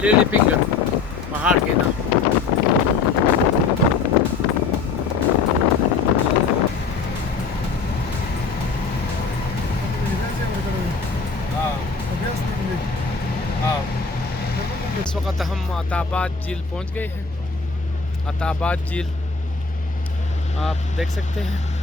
Lady finger पहाड़ के नाम। हाँ हाँ, इस वक्त हम अत्ताबाद झील पहुंच गए हैं। अत्ताबाद झील आप देख सकते हैं।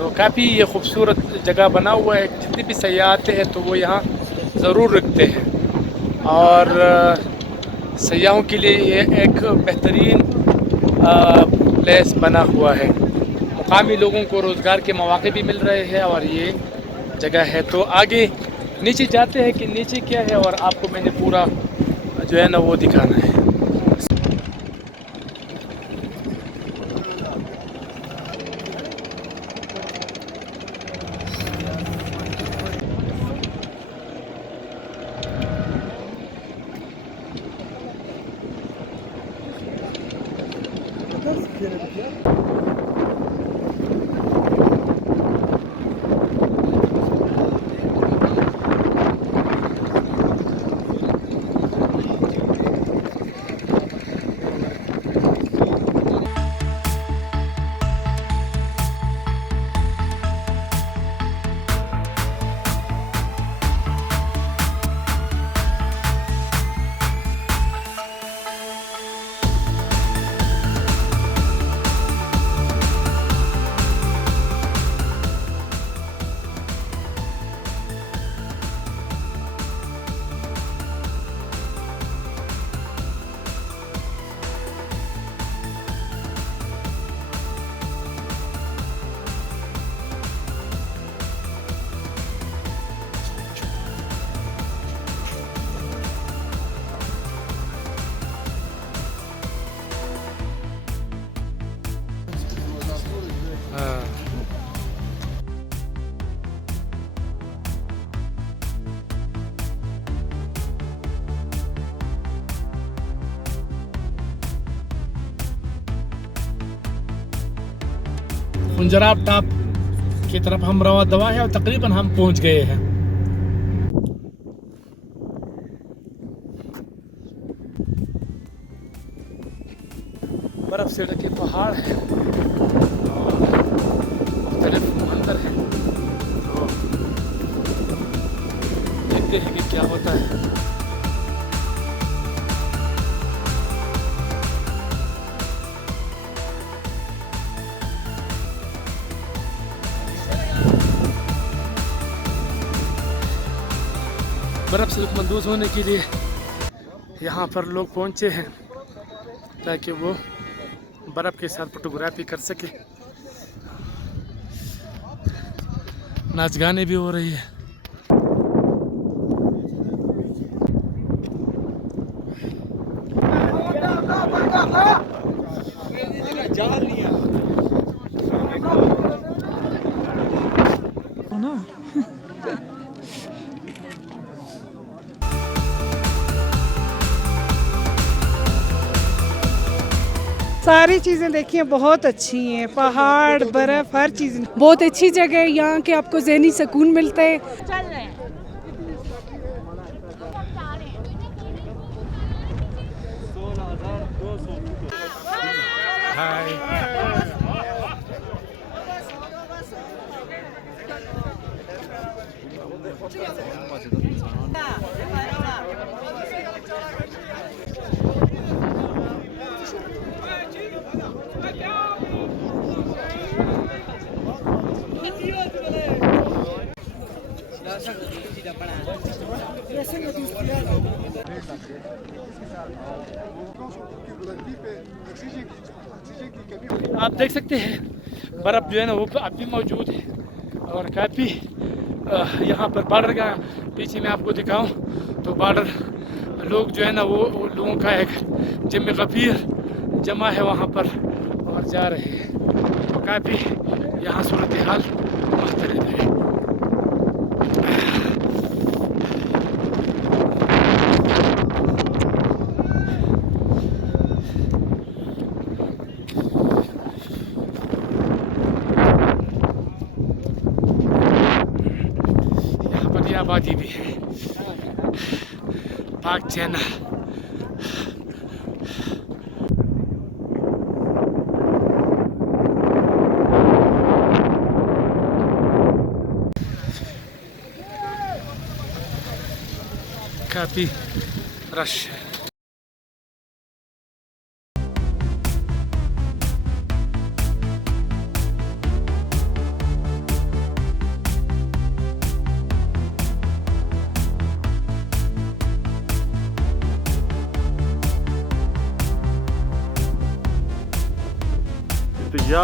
तो काफ़ी ये खूबसूरत जगह बना हुआ है। जितने भी सयाह आते हैं तो वो यहाँ ज़रूर रुकते हैं और सयाहों के लिए ये एक बेहतरीन प्लेस बना हुआ है। मुकामी लोगों को रोज़गार के मौके भी मिल रहे हैं और ये जगह है। तो आगे नीचे जाते हैं कि नीचे क्या है और आपको मैंने पूरा जो है ना वो दिखाना है। खुंजराब टॉप की तरफ हम रवा दवा है और तकरीबन हम पहुंच गए हैं। बर्फ से ढके पहाड़ है और मुख्तलिफ मंजर है। तो देखते हैं कि क्या होता है। बर्फ़ से लुत्फ़ होने के लिए यहाँ पर लोग पहुँचे हैं ताकि वो बर्फ़ के साथ फोटोग्राफी कर सके। नाच गाने भी हो रही है। सारी चीज़ें देखिए बहुत अच्छी हैं, पहाड़ बर्फ़ हर चीज़ बहुत अच्छी जगह है। यहाँ के आपको ज़हनी सुकून मिलता है। चल रहे हैं। आप देख सकते हैं बर्फ़ जो है ना वो अब भी मौजूद है और काफ़ी यहाँ पर बॉर्डर का पीछे मैं आपको दिखाऊं तो बॉर्डर लोग जो है ना वो लोगों का एक जम गफीर जमा है वहाँ पर और जा रहे हैं। तो काफ़ी यहाँ सूरत हाल मुख्तलिफ है। आबादी भी है। पाक चैना काफ़ी रश है। Bitte ja,